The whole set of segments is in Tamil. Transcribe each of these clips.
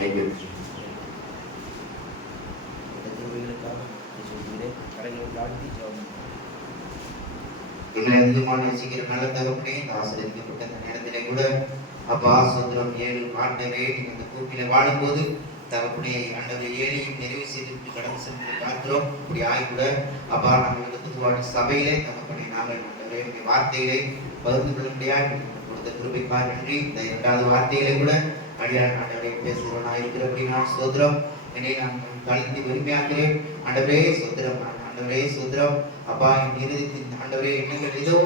தேங்க்யூ இந்த நேசிக்கிற நல்ல தகப்பனே இந்த நேரத்திலே கூட அப்பா சுந்தரம் ஏழு ஆண்டவே நீங்க இந்த வாழும்போது தகப்பனே ஏழையும் நிறைவு செய்து கடந்து சென்று பார்க்கிறோம். இப்படி ஆய் கூட அப்பா நாங்கள் புதுவாடி சபையிலே தகப்பனே நாங்கள் ஆண்டவரே வார்த்தைகளை பகிர்ந்து கொள்ளும்படியாக கொடுத்த கிருபைக்காக நன்றி. இந்த இரண்டாவது வார்த்தைகளை கூட அடியார் ஆண்டவரை பேசுகிறவனா இருக்கிறபடி நான் சோதரம் என்னை நான் கலந்து உரிமையாகிறேன் ஆண்டவரே சோதரம் ஆண்டவரே சோதரம் அப்பா என் இருதயத்தின் ஆண்டவரே எண்ணங்கள் ஏதோ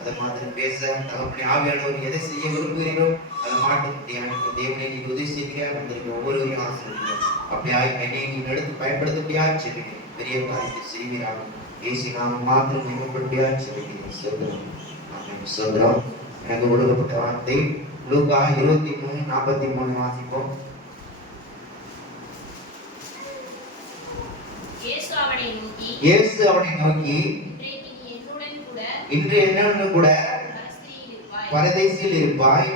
அதை மாத்திரம் பேச தகப்பனே ஆவியானவர் எதை செய்ய விரும்புகிறீரோ அதை மாற்றம் எனக்கு தேவனை நீ உதவி செய்கிறார் வந்திருக்க ஒவ்வொருவரையும் ஆசிரியர் அப்படியாய் என்னை நீ எடுத்து பயன்படுத்தப்படியாக செல்கிறேன். பெரிய காரியத்தை செய்வீராக ஏசி மாத்திரம் மேம்படுத்தியாக செல்கிறேன். சோதரம் சோதரம் எனக்கு வார்த்தை. லூகா இருபத்தி மூணு நாற்பத்தி மூணு வாசிப்போம். இயேசு அவனை நோக்கி இன்று என்னன்னு கூட பரஸ்திரியில் இருப்பாய்.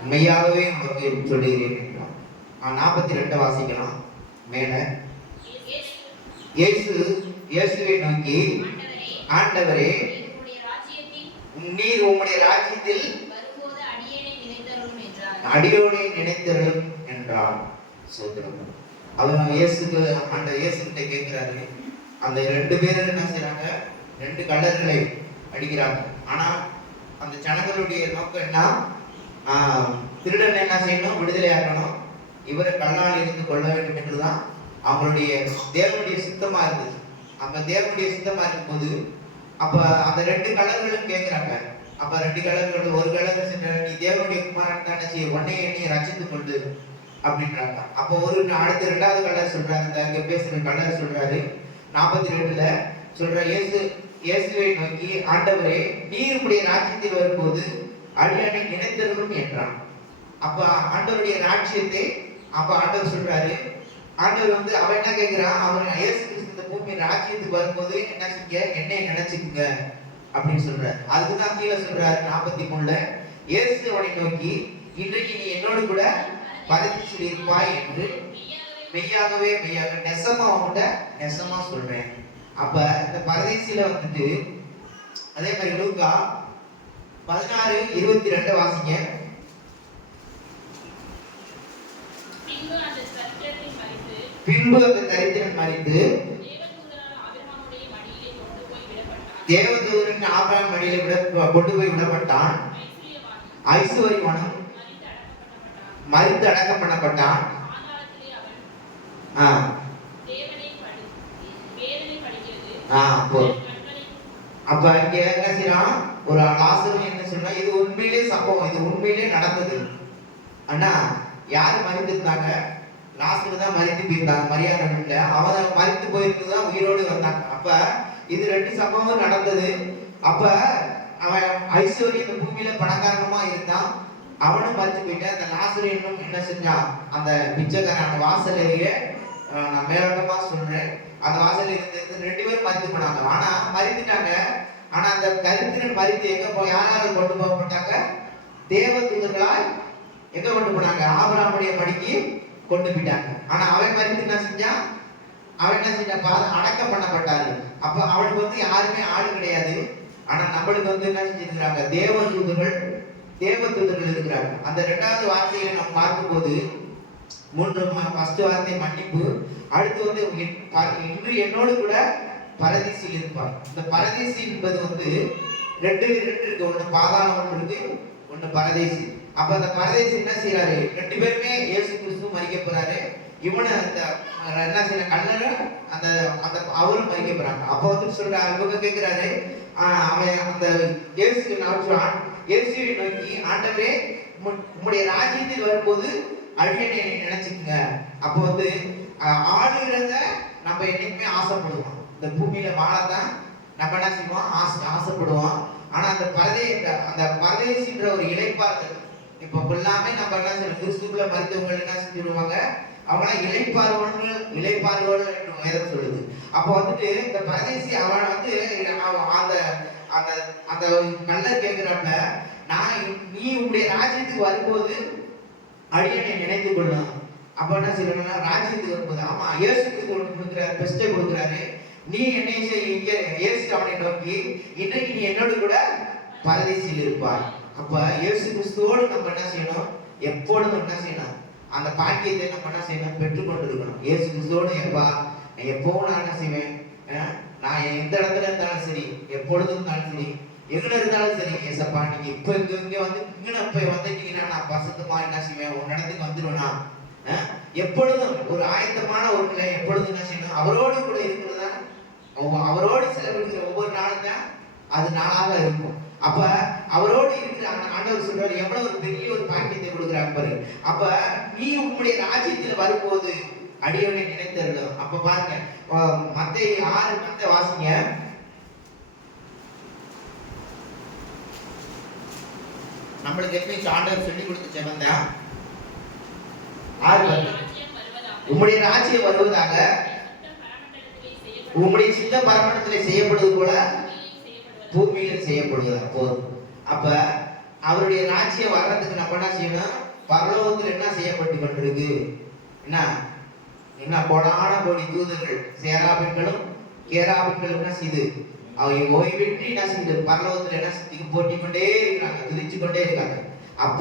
உண்மையாகவே உனக்கு சொல்லுகிறேன் என்றார். ஆ, நாற்பத்தி ரெண்டு வாசிக்கலாம். மேல. இயேசு இயேசு இயேசுவை நோக்கி ஆண்டவரே நீர் உம்முடைய ராஜ்யத்தில் அடியோடே அடியோனை என்றால் என்றார். சோதரம் இயேசுக்கு அந்த இயேசுகிட்ட கேட்கிறாரு. அந்த ரெண்டு பேரும் என்ன செய்யறாங்க ரெண்டு கல்லர்களை அடிக்கிறாங்க. ஆனா அந்த ஜனங்களுடைய நோக்கம் என்ன? திருடனை திருடன் என்ன செய்யணும்? விடுதலை ஆக்கணும். இவரை கல்லால் இருந்து கொள்ள வேண்டும் என்றுதான் அவங்களுடைய தேவனுடைய சித்தமா இருந்தது. அப்ப தேவனுடைய சித்தமா இருக்கும்போது அப்ப அந்த ரெண்டு கலர்களும் கேட்கிறாங்க. அப்ப ரெண்டு கலர்கள் ஒரு கலர் தேவனுடைய குமாரன் தானே செய்ய உன்னை என்னை ரச்சித்து கொண்டு அப்படின்றாங்க. அப்போ ஒரு அடுத்த ரெண்டாவது கலர் சொல்றாரு இந்த அங்க பேசுற கலர் சொல்றாரு. நாற்பத்தி ரெண்டுல சொல்ற இயேசு இயேசுவை நோக்கி ஆண்டவரே நீர் உடைய ராஜ்யத்தில் வரும்போது அடியானை நினைத்தருளும் என்றான். அப்ப ஆண்டவருடைய ராஜ்யத்தை அப்ப ஆண்டவர் சொல்றாரு ஆண்டவர் வந்து அவன் என்ன கேட்கிறான்? அவன் இயேசு கிறிஸ்து இந்த பூமி ராஜ்யத்துக்கு வரும்போது என்ன செய்ய என்னை நினைச்சுக்குங்க அப்படின்னு சொல்றாரு. அதுக்குதான் கீழே சொல்றாரு நாற்பத்தி மூணுல இயேசு அவனை நோக்கி இன்றைக்கு நீ என்னோடு கூட பதத்தில் இருப்பாய் என்று மெய்யாகவே மெய்யாக நெசமா அவன்கிட்ட நெசமா சொல்றேன். அப்ப இந்த பரதேசில வந்துட்டு அதே மாதிரி லூக்கா பதினாறு இருபத்தி ரெண்டு வாசிங்க. பின்பு அந்த தரித்திரன் மறித்து தேவதூதன் ஆபிரகாம் மடியில விட கொண்டு போய் விடப்பட்டான். ஐஸ்வர்யவான் ஐசுவரிவனும் மறித்து அடக்கம் பண்ணப்பட்டான் ஆ ஆ அப்ப இங்க என்ன செய்யறான் ஒரு ஆசிரியர் என்ன சொல்றா இது உண்மையிலேயே சம்பவம் இது உண்மையிலே நடந்தது. அண்ணா யாரு மறித்திருந்தாங்க? லாஸ்ட்ல தான் மறித்து போயிருந்தாங்க மரியாதை இல்ல. அவன் மறித்து போயிருந்து தான் உயிரோடு வந்தாங்க அப்ப இது ரெண்டு சம்பவம் நடந்தது. அப்ப அவன் ஐஸ்வர்ய இந்த பூமியில பணக்காரணமா இருந்தான் அவனும் மறித்து போயிட்டு அந்த லாசுரியனும் என்ன செஞ்சான்? அந்த பிச்சைக்காரன் அந்த வாசல் ஏறிய நான் மேலோட்டமா சொல்றேன். அந்த வாசல் இருந்து ரெண்டு பேரும் மறித்து போனாங்க. ஆனா மறித்துட்டாங்க ஆனா அந்த கருத்திரன் மறித்து எங்க போய் யாராவது கொண்டு போகப்பட்டாங்க தேவதூதர்களால் எங்க கொண்டு போனாங்க? ஆபராமுடைய படிக்கு கொண்டு போயிட்டாங்க. ஆனா அவன் மறித்து என்ன செஞ்சான்? அவன் என்ன செஞ்சான்? அடக்கம் பண்ணப்பட்டாரு. அப்ப அவனுக்கு வந்து யாருமே ஆள் கிடையாது. ஆனா நம்மளுக்கு வந்து என்ன செஞ்சிருக்கிறாங்க? தேவதூதர்கள் தேவதூதர்கள் இருக்கிறாங்க. அந்த ரெண்டாவது வார்த்தையை நம்ம பார்க்கும்போது மூன்று ஃபர்ஸ்ட் வார்த்தை மன்னிப்பு அடுத்து வந்து என் இன்று என்னோடு கூட பரதீசில் இருப்பார். இந்த பரதேசி என்பது வந்து ரெண்டு ரெண்டு இருக்கு. ஒண்ணு பாதாளம் ஒன்று இருக்கு ஒண்ணு பரதேசி. அப்ப அந்த பரதேசி என்ன செய்யறாரு ரெண்டு பேருமே இயேசு கிறிஸ்து மறிக்க போறாரு. இவனை அந்த என்ன செய்யற கண்ணனை அந்த அந்த அவரும் மறிக்க போறாங்க. அப்ப வந்து சொல்ற இவங்க கேட்கிறாரு அவன் அந்த இயேசு நான் இயேசுவை நோக்கி ஆண்டவரே உம்முடைய ராஜ்யத்தில் வரும்போது அழியனை நினைச்சுக்கங்க. அப்போ வந்து ஆளுகிறத நம்ம என்னைக்குமே ஆசைப்படுவோம். இந்த பூமியில வாழத்தான் நம்ம என்ன செய்வோம்? ஆசை ஆசைப்படுவோம். ஆனா அந்த பரதே அந்த பரதேசின்ற ஒரு இலைப்பாறுதல் இப்போ எல்லாமே நம்ம என்ன செய்யணும் கிறிஸ்துக்குள்ள மருத்துவங்கள் என்ன செஞ்சிருவாங்க? அவங்களாம் இழைப்பார்கள் இழைப்பார்கள் என்று வேதம் சொல்லுது. அப்போ வந்துட்டு இந்த பரதேசி அவன் வந்து அந்த அந்த அந்த கல்லர் கேட்கிறப்ப நான் நீ உங்களுடைய ராஜ்யத்துக்கு வரும்போது அடியனை நினைத்து கொள்ளும். அப்போ என்ன சொல்லணும்னா ராஜ்யத்துக்கு வரும்போது ஆமா இயேசுக்கு கொடுக்குறாரு பெஸ்ட்டை கொடுக்குறாரு. நீ என்னை செய்ய இங்கே இயேசு அவனை நோக்கி இன்றைக்கு நீ என்னோடு கூட பரதேசியில் இருப்பார் அப்ப இயேசு கிறிஸ்துவோடு நம்ம என்ன செய்யணும்? எப்பொழுதும் என்ன செய்யணும்? அந்த பாக்கியத்தை நம்ம என்ன செய்வேன்? பெற்றுக்கொண்டு இருக்கணும் ஏசு கிறிஸ்துவோடு எப்பா எப்போ நான் என்ன செய்வேன்? நான் எந்த இடத்துல இருந்தாலும் சரி எப்பொழுதும் இருந்தாலும் சரி எங்க இருந்தாலும் சரி ஏசப்பா நீங்க இப்ப இங்க இங்க வந்து இங்கே இப்ப வந்துட்டீங்கன்னா நான் பசத்துமா என்ன செய்வேன்? உன் இடத்துக்கு வந்துடுவேனா எப்பொழுதும் ஒரு ஆயத்தமான ஒரு நிலை எப்பொழுதும் என்ன செய்யணும்? அவரோடு கூட இருக்கிறதா? அவரோடு செலவிடுகிற ஒவ்வொரு நாளும் தான் அது நாளாக இருக்கும். அப்ப அவரோடு இருக்கிற அந்த ஆண்டவர் சொல்றாரு எவ்வளவு ஒரு பெரிய ஒரு பாக்கியத்தை கொடுக்குறாங்க பாரு. அப்ப நீ உன்னுடைய ராஜ்யத்தில் வரும்போது அடியவனை நினைத்தருளும். அப்ப பாருங்க மத்த ஆறு மத்த வாசிங்க. நம்மளுக்கு எப்படி ஆண்டவர் சொல்லி கொடுத்த ஜெபம் தான். ஆறு உம்முடைய ராஜ்யம் வருவதாக உம்முடைய உம்முடைய சித்த பரமணத்திலே செய்யப்படுவது போல பூமியில் செய்யப்படுவதா போர் அப்ப அவருடைய ராட்சியம் வர்றதுக்கு நம்ம என்ன செய்யணும்? பரலோகத்தில் என்ன செய்யப்பட்டு கொண்டிருக்கு? என்ன? என்ன கொடான கோடி தூதர்கள் சேராபின்களும் கேராபின்களும் என்ன செய்யுது அவங்க ஓய்வெற்றி என்ன செய்யுது பரலோகத்தில் என்ன செஞ்சு போட்டி கொண்டே இருக்கிறாங்க துதிச்சு கொண்டே இருக்காங்க. அப்ப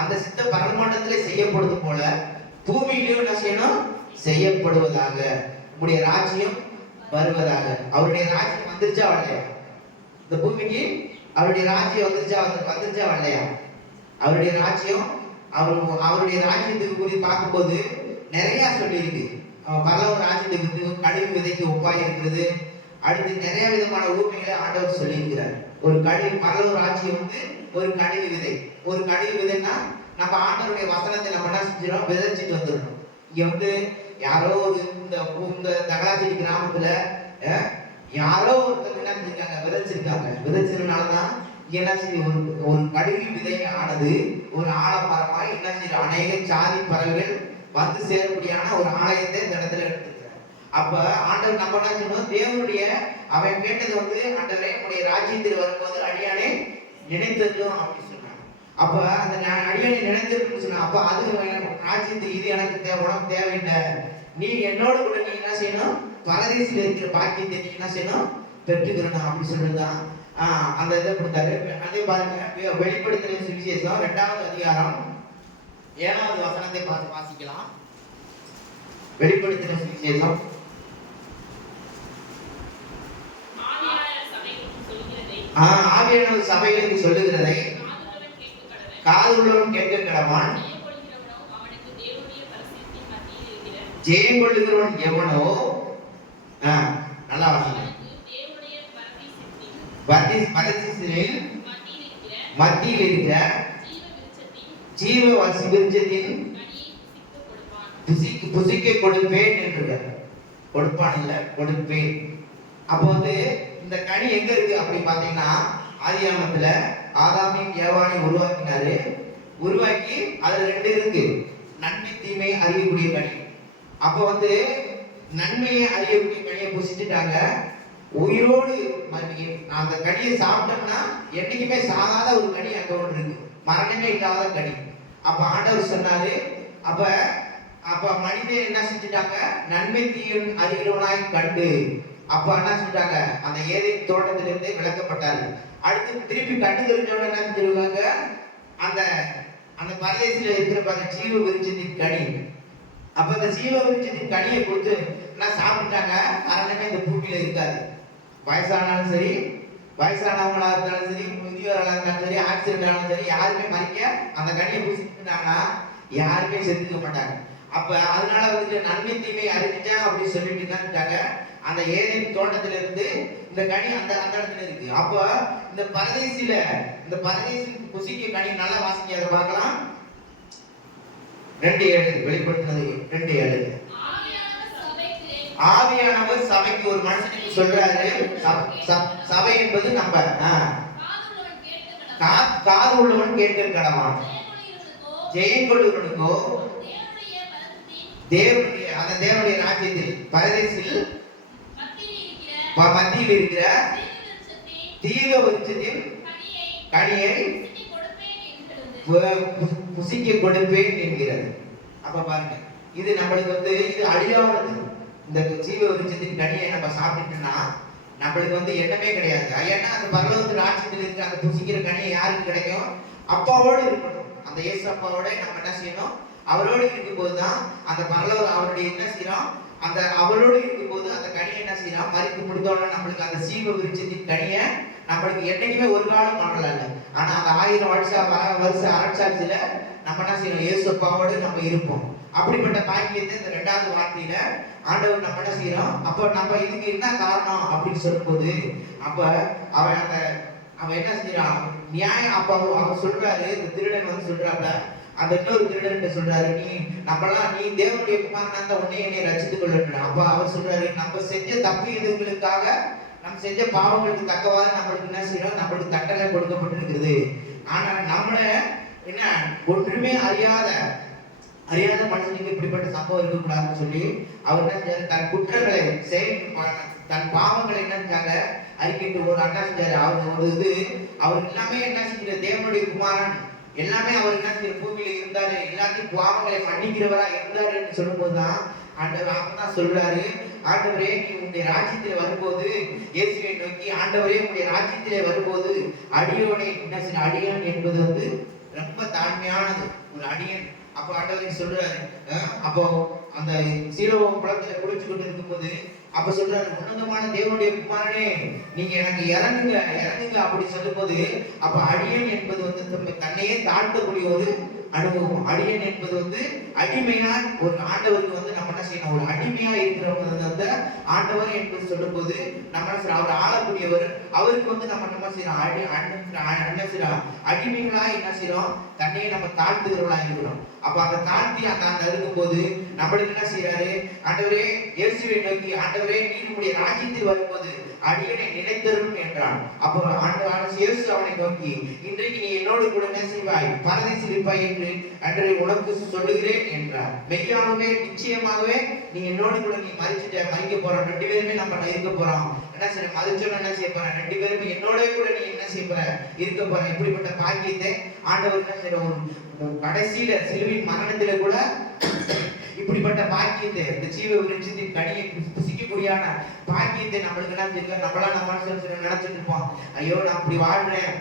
அந்த சித்த பரமண்டலத்திலே செய்யப்படுது போல பூமியிலும் என்ன செய்யணும்? செய்யப்படுவதாக உங்களுடைய ராஜ்யம் வருவதாக. அவருடைய ராஜ்யம் வந்துருச்சா வரலையா? இந்த பூமிக்கு அவருடைய ராஜ்யம் வந்துருச்சா வந்து வந்துருச்சா வரலையா? அவருடைய ராஜ்யம் அவர் அவருடைய ராஜ்யத்துக்கு குறித்து பார்க்கும்போது நிறைய சொல்லியிருக்கு. அவன் பரலோக ராஜ்யத்துக்கு வந்து கழிவு விதைக்கு ஒப்பாய் இருக்கிறது. அடுத்து நிறைய விதமான ஊமைகளை ஆண்டவர் சொல்லியிருக்கிறார். ஒரு கழிவு பரலோக ராஜ்யம் வந்து ஒரு கழிவு விதை. ஒரு கழிவு விதைன்னா நம்ம ஆண்டவருடைய வசனத்தை நம்ம என்ன செஞ்சிடும் விதைச்சிட்டு வந்துடணும். இங்க வந்து யாரோ ஒரு இந்த இந்த தகராச்சேரி கிராமத்துல யாரோ ஒருத்தர் என்ன செஞ்சாங்க விதைச்சிருக்காங்க. விதைச்சதுனாலதான் என்ன செய்ய ஒரு ஒரு கடுகு விதை ஆனது ஒரு ஆழப்பரமாய் என்ன செய்யுது? அநேக சாதி பறவைகள் வந்து சேரக்கூடியான ஒரு ஆலயத்தை இந்த இடத்துல எடுத்துக்கிறார் அப்ப ஆண்டவர் நம்ம என்ன சொன்னோம் தேவனுடைய அவன் கேட்டது வந்து ஆண்டவரே உடைய ராஜ்யத்தில் வரும்போது அடியானே நினைத்ததும் அப்படின்னு சொன்னாங்க. அப்ப அந்த நான் அடியானை நினைத்ததுன்னு சொன்னா அப்ப அது எனக்கு இது எனக்கு தேவை உனக்கு தேவையில்லை. நீ என்னோட கூட நீ என்ன செய்யணும்? பரதேசில் இருக்கிற பாக்கியத்தை நீங்க என்ன செய்யணும்? பெற்றுக்கிறணும் அப்படின்னு சொல்றதுதான். அந்த இதை கொடுத்தாரு. அதே பாருங்க வெளிப்படுத்துற சுவிசேஷம் ரெண்டாவது அதிகாரம் ஏழாவது வசனத்தை பார்த்து வாசிக்கலாம். வெளிப்படுத்துற சுவிசேஷம். ஆவியானவர் சபைகளுக்கு சொல்லுகிறதை காது உள்ளவன் கேட்க கடவன் கடவான் ஜெயம் கொள்ளுகிறவன் எவனோ ஆஹ் நல்லா வாசிங்க. பரதி மத்தியில் இருக்கிற ஜீவ விருட்சத்தின் வசி விருட்சத்தின் புசிக்கு புசிக்க கொடுப்பேன் என்று கொடுப்பான் இல்ல கொடுப்பேன். அப்போ வந்து இந்த கனி எங்க இருக்கு அப்படின்னு பாத்தீங்கன்னா ஆதியாமத்துல ஆதாமியும் ஏவானை உருவாக்கினாரு. உருவாக்கி அதுல ரெண்டு இருக்கு. நன்மை தீமை அறியக்கூடிய கனி. அப்போ வந்து நன்மையை அறியக்கூடிய கனியை புசிச்சுட்டாங்க உயிரோடு மறுபடியும் அந்த கனியை சாப்பிட்டோம்னா என்னைக்குமே சாகாத ஒரு கனி அங்க ஒன்று இருக்கு. மரணமே இல்லாத கனி. அப்ப ஆண்டவர் சொன்னாரு அப்ப அப்ப மனிதன் என்ன செஞ்சுட்டாங்க? நன்மை தீயன் அறிகிறவனாய் கண்டு. அப்ப என்ன செஞ்சுட்டாங்க? அந்த ஏதேன் தோட்டத்திலிருந்து விளக்கப்பட்டாரு அடுத்து திருப்பி கண்டு தெரிஞ்சவன என்ன செஞ்சிருக்காங்க? அந்த அந்த பரதேசில இருக்கிற பாருங்க ஜீவ விருட்சத்தின் கனி. அப்ப இந்த ஜீவ கனியை கொடுத்து நான் சாப்பிட்டாங்க. மரணமே இந்த பூமியில இருக்காது. வயசானாலும் சரி வயசானவங்களா இருந்தாலும் சரி முதியோர்களா இருந்தாலும் சரி ஆக்சிடென்ட் ஆனாலும் சரி யாருமே மறிக்க அந்த கனியை பூசிக்கிட்டாங்கன்னா யாருமே செத்துக்க மாட்டாங்க. அப்ப அதனால வந்துட்டு நன்மை தீமை அறிஞ்சிட்டேன் அப்படின்னு சொல்லிட்டு இருக்காங்க அந்த ஏதேன் தோட்டத்துல இருந்து இந்த கனி அந்த அந்த இடத்துல இருக்கு. அப்ப இந்த பரதேசில இந்த பரதேசி புசிக்க கனி நல்லா வாசிக்க அதை பார்க்கலாம். ரெண்டு ஏழு வெளிப்படுத்தினது ரெண்டு ஏழு ஆவியானவர் சபைக்கு ஒரு மனுஷனுக்கு சொல்றாரு சபை என்பது நம்ம ஆ. கா- காது உள்ளவன் கேட்க கடவான் ஜெயங்கொள்கிறவனுக்கோ ஜெயம் கொள்ளுவனுக்கோ தேவனுடைய அந்த தேவனுடைய ராஜ்யத்தில் பரதேசில் மத்தியில் இருக்கிற இருக்கிற தீவ கனியை என்கிறது புசிக்க கொடுப்பேன் என்கிறது. அப்ப பாருங்க இது நம்மளுக்கு வந்து இது அழியாதது. இந்த ஜீவ விருச்சத்தின் கனியை நம்ம சாப்பிட்டுட்டோம்னா நம்மளுக்கு வந்து எண்ணமே கிடையாது. ஏன்னா அந்த பரலோகத்து ராட்சியத்தில் இருக்கிற அந்த புசிக்கிற கனியை யாருக்கு கிடைக்கும்? அப்பாவோடு இருக்கணும் அந்த இயேசு அப்பாவோட நம்ம என்ன செய்யணும்? அவரோடு இருக்கும்போது தான் அந்த பரலோக அவருடைய என்ன செய்யறோம் அந்த அவரோடு இருக்கும்போது அந்த பார்த்தீங்கன்னா என்ன செய்யறோம் மறித்து நம்மளுக்கு அந்த சீவ விருட்சத்தின் கனியை நம்மளுக்கு என்னைக்குமே ஒரு காலம் பண்ணல இல்ல ஆனா அந்த ஆயிரம் வருஷம் வருஷம் அரட்சாட்சியில நம்ம என்ன செய்யணும்? இயேசு அப்பாவோடு நம்ம இருப்போம். அப்படிப்பட்ட பாக்கியத்தை இந்த ரெண்டாவது வார்த்தையில ஆண்டவர் நம்ம என்ன செய்யறோம்? அப்போ நம்ம இதுக்கு என்ன காரணம் அப்படின்னு சொல்லும்போது அப்ப அவன் அந்த அவன் என்ன செய்யறான்? நியாயம் அப்ப அவன் அவன் சொல்றாரு. இந்த திருடன் வந்து சொல்றாப்ல அந்த இன்னொரு திருடன் சொல்றாரு நீ நம்மளாம் நீ தேவனுடைய குமாரனா இருந்தா உன்னை என்னை ரசித்துக் கொள்ளணும் அப்ப அவர் சொல்றாரு நம்ம செஞ்ச தப்பு இதுகளுக்காக நம்ம செஞ்ச பாவங்களுக்கு தக்கவாறு நம்மளுக்கு என்ன செய்யறோம்? நம்மளுக்கு தண்டனை கொடுக்கப்பட்டிருக்கிறது. ஆனா நம்மள என்ன ஒன்றுமே அறியாத அறியாத மனுஷனுக்கு இப்படிப்பட்ட சம்பவம் இருக்கக்கூடாதுன்னு சொல்லி அவர் என்ன செஞ்சாரு? தன் குற்றங்களை செயல் தன் பாவங்களை என்ன செஞ்சாங்க? அறிக்கைட்டு ஒரு அண்ணா செஞ்சாரு. அவர் ஒரு இது அவர் எல்லாமே என்ன செஞ்சாரு? தேவனுடைய குமாரன் எல்லாமே அவர் என்ன செஞ்சாரு பூமியில இருந்தாரு. எல்லாத்தையும் பாவங்களை மன்னிக்கிறவரா இருந்தாருன்னு சொல்லும்போதுதான் ஆண்டவர் அப்பதான் சொல்றாரு ஆண்டவரே நீ உன்னுடைய ராஜ்யத்தில் வரும்போது இயேசுவை நோக்கி ஆண்டவரே உன்னுடைய ராஜ்யத்திலே வரும்போது அடியோனை என்ன செய்ய அடியான் என்பது வந்து ரொம்ப தாழ்மையானது. ஒரு அடியன். அப்போ ஆண்டவரை சொல்றாரு? அப்போ அந்த சீலோகம் குளத்துல குளிச்சு கொண்டு இருக்கும்போது அப்ப சொல்றாரு உன்னதமான தேவனுடைய குமாரனே நீங்க எனக்கு இறங்குங்க இறங்குங்க. அப்படி சொல்லும்போது அப்ப அடியன் என்பது வந்து தன்னையே தாழ்த்தக்கூடிய ஒரு அனுபவம். அடியன் என்பது வந்து அடிமையான ஒரு ஆண்டவருக்கு வந்து நம்ம என்ன செய்யணும் ஒரு அடிமையா இருக்கிறவங்க வந்து அந்த ஆண்டவர் சொல்லும் போது நம்ம அவர் ஆளக்கூடியவர் அவருக்கு வந்து நம்ம என்ன செய்யறோம்? அடி என்ன செய்யறோம்? அடிமைகளா என்ன செய்யறோம்? தன்னையை நம்ம தாழ்த்துகிறவர்களா இருக்கிறோம். அப்ப அந்த தாழ்த்தி அந்த அந்த இருக்கும்போது நம்மளுக்கு என்ன செய்யறாரு ஆண்டவரே இயேசுவை நோக்கி ஆண்டவரே நீ உடைய ராஜ்யத்தில் வரும்போது அடியனை நினைத்தரும் என்றான். அப்போ ஆண்டு இயேசு அவனை நோக்கி இன்றைக்கு நீ என்னோடு கூட என்ன செய்வாய் பரதேசில் இருப்பாய் என்று அன்றை உனக்கு சொல்லுகிறேன் என்றார். மெய்யாகவே நிச்சயமாகவே நீ என்னோடு கூட நீ மறிச்சுட்ட மறிக்க போறோம் ரெண்டு பேருமே நம்ம இருக்க போறோம் என்ன செய்ய மதிச்சவன் என்ன செய்ய போறேன்? ரெண்டு பேருமே என்னோட கூட நீ என்ன செய்ய போற? இருக்க போற. இப்படிப்பட்ட பாக்கியத்தை ஆண்டவர் என்ன செய்யற ஒரு கடைசியில சிலுவின் மரணத்துல கூட இப்படிப்பட்ட பாக்கியத்தை இந்த ஜீவ விருட்சத்தின் கனியை புசிக்கக்கூடியான பாக்கியத்தை நம்மளுக்கு என்ன தெரியல நம்மளா நம்ம மனசுல நினைச்சிட்டு இருப்போம். ஐயோ நான் இப்படி வாழ்றேன்.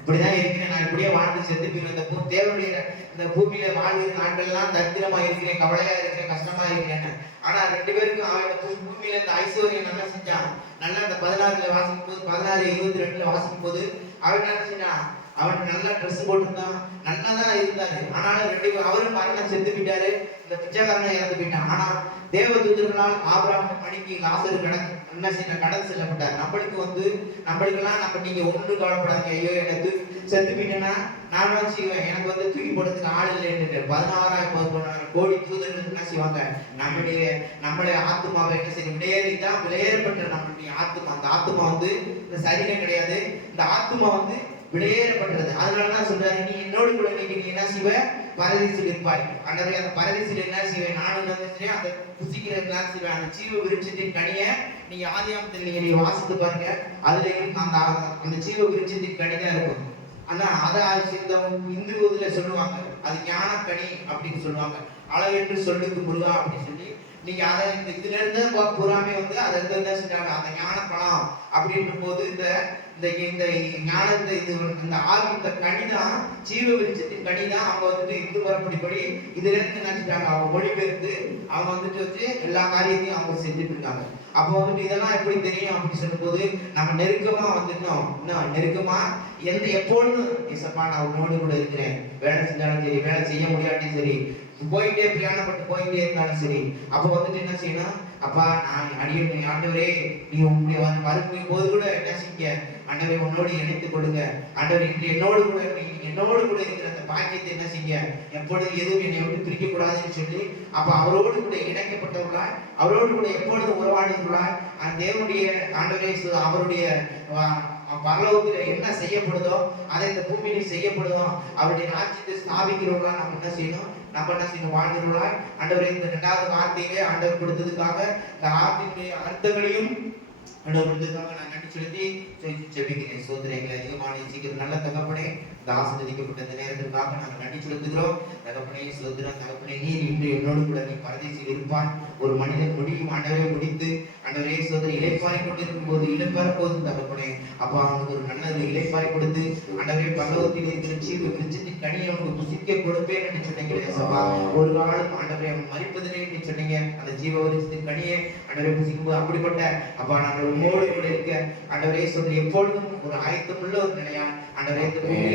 இப்படிதான் இருக்கிறேன். நான் இப்படியே வாழ்ந்து செத்து போயிருவேன் இந்த பூ தேவனுடைய இந்த பூமியில வாழ்கிற நாட்கள்லாம் தரித்திரமா இருக்கிறேன் கவலையா இருக்கிறேன் கஷ்டமா இருக்கிறேன் ஆனா ரெண்டு பேருக்கும் அவன் பூமியில இந்த ஐஸ்வர்யம் நல்லா செஞ்சான்? நல்லா இந்த பதினாறுல வாசிக்கும் போது பதினாறு இருபத்தி ரெண்டுல வாசிக்கும் போது அவன் என்ன செஞ்சான்? அவன் நல்லா ட்ரெஸ் போட்டிருந்தான் நல்லா தான் இருந்தாரு. ஆனாலும் ரெண்டு பேரும் அவரும் மரணம் செத்து போயிட்டாரு. இந்த பிச்சைக்காரனை இறந்து போயிட்டான். ஆனா தேவ தூதர்களால் ஆபிரகாம் மணிக்கு லாசரு கடன் என்ன செய்ய கடன் செல்லப்பட்டார். நம்மளுக்கு வந்து நம்மளுக்கெல்லாம் நம்ம நீங்க ஒண்ணு கவலைப்படாதீங்க. ஐயோ எனக்கு செத்து போயிட்டேன்னா நான் தான் செய்வேன்? எனக்கு வந்து தூக்கி போடுறதுக்கு ஆள் இல்லைன்னு பதினாறாயிரம் பதினொன்றாயிரம் கோடி தூதர்கள் என்ன செய்வாங்க? நம்முடைய நம்மளுடைய ஆத்மாவை என்ன செய்யும்? விலையேறி தான் விலையேறப்பட்ட நம்மளுடைய ஆத்மா அந்த ஆத்மா வந்து இந்த சரீரம் கிடையாது. இந்த ஆத்மா வந்து வெளியேறப்பட்டது அதனால தான் சொல்றாரு நீ என்னோடு கூட நீ நீ என்ன செய்வ? பரதேசில் இருப்பாய். அன்றதை அந்த பரதேசில் என்ன செய்வேன்? நானும் வந்து அந்த புசிக்கிற என்ன செய்வேன் அந்த ஜீவ விருட்சத்தின் கனியை நீங்க ஆதியாமத்தில் நீங்க நீங்க வாசித்து பாருங்க. அதுல அந்த அந்த ஜீவ விருட்சத்தின் கனி தான் இருக்கும். ஆனா அதை இந்த இந்து இதுல சொல்லுவாங்க. அது ஞானக்கனி அப்படின்னு சொல்லுவாங்க. அளவென்று சொல்லுக்கு முருகா அப்படின்னு சொல்லி நீங்க அதை இந்த இதுல இருந்து புறாமே வந்து அதை இருந்து என்ன செஞ்சாங்க? அந்த ஞான பழம் அப்படின்ற போது இந்த இந்த இந்த ஞானத்தை இது இந்த ஆவி இந்த கனிதான் ஜீவ வெளிச்சத்தின் கனிதான் அவங்க வந்துட்டு இந்து மரப்படிப்படி இதுல இருந்து என்ன அவங்க மொழிபெயர்த்து அவங்க வந்துட்டு வச்சு எல்லா காரியத்தையும் அவங்க செஞ்சுட்டு இருக்காங்க அப்போ வந்துட்டு இதெல்லாம் எப்படி தெரியும் அப்படின்னு சொல்லும்போது நம்ம நெருக்கமா வந்துட்டோம். இன்னும் நெருக்கமா? எந்த எப்பொழுதும் இசப்பா நான் உன்னோடு கூட இருக்கிறேன். வேலை செஞ்சாலும் சரி வேலை செய்ய முடியாட்டியும் சரி போயிட்டே பிரயாணப்பட்டு போயிட்டே இருந்தாலும் சரி அப்போ வந்துட்டு என்ன செய்யணும்? அப்பா நான் அடியே ஆண்டவரே நீ உங்களுடைய மறுக்கும் போது கூட என்ன செய்ய ஆண்டவரை உன்னோடு இணைத்துக் கொடுங்க. ஆண்டவர் இன்று என்னோடு கூட என்னோடு கூட இருக்கிற அந்த பாக்கியத்தை என்ன செய்ய? எப்பொழுது எதுவும் என்னை விட்டு பிரிக்க கூடாதுன்னு சொல்லி அப்ப அவரோடு கூட இணைக்கப்பட்டவர்களாய் அவரோடு கூட எப்பொழுது உறவாடுகிறாய் அந்த தேவனுடைய ஆண்டவரே அவருடைய வ- பரலோகத்தில் என்ன செய்யப்படுதோ அதை இந்த பூமியில செய்யப்படுதோ அவருடைய ராஜ்யத்தை ஸ்தாபிக்கிறவர்களா நம்ம என்ன செய்யணும்? நம்ம என்ன செய்யணும்? வாழ்கிறவர்களாய் ஆண்டவரே இந்த இரண்டாவது வார்த்தையிலே ஆண்டவர் கொடுத்ததுக்காக இந்த வார்த்தையினுடைய அர்த்தங்களையும் ஆண்டவர் கொடுத்ததுக்காக நான் நன்றி செலுத்தி செ- ஜெபிக்கிறேன் சோதனைகளை அதிகமான சீக்கிரம் நல்ல தகப்பனே இந்த ஆசீர்வதிக்கப்பட்ட இந்த நேரத்திற்காக நாங்கள் நன்றி செலுத்துகிறோம். தகப்பனே சோதரம் தகப்பனே நீர் இன்று என்னோடு கூட நீ பரதேசியில் இருப்பான். ஒரு மனிதன் முடியும் ஆண்டவரை முடித்து ஆண்டவரே சோதனை இலைப்பாறை கொண்டிருக்கும் போது இழப்பார போதும் தகப்பனே. அப்பா அவனுக்கு ஒரு நல்ல இலைப்பாறை கொடுத்து ஆண்டவரே பகவத்தில் இருக்கிற சீவு விருச்சத்தின் கனியை அவனுக்கு புசிக்க கொடுப்பேன் என்று சொன்னீங்களே சபா ஒரு காலம் ஆண்டவரை அவன் மறிப்பதிலே என்று சொன்னீங்க. அந்த ஜீவ விருச்சத்தின் கனியை ஆண்டவரை புசிக்கும் போது அப்படிப்பட்ட அப்பா நாங்கள் உம்மோடு கூட இருக்க ஆண்டவரே சோதனை எப்பொழுதும் ஒரு ஆயத்தமுள்ள ஒரு நிலையா ஆண்டவரே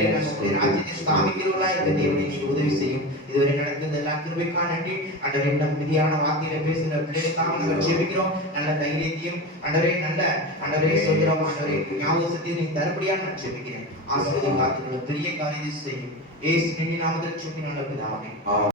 இந்த ராஜ்யத்தை ஸ்தாபிக்கிறவர்களா இருக்க தேவனை நீங்க உதவி செய்யும் இதுவரை நடந்தது எல்லா கிருபைக்கா நன்றி ஆண்டவரே நம் மிதியான வார்த்தையில பேசுகிற நாங்கள் ஜெபிக்கிறோம் நல்ல தைரியத்தையும் ஆண்டவரே நல்ல ஆண்டவரே சொல்கிறோம் ஆண்டவரே ஞாபகத்தையும் நீ தரப்படியா நான் ஜெபிக்கிறேன் ஆசிரியர் காத்துக்களை பெரிய காரியத்தை செய்யும் ஏசு நாமத்தில் நல்ல பிதாவே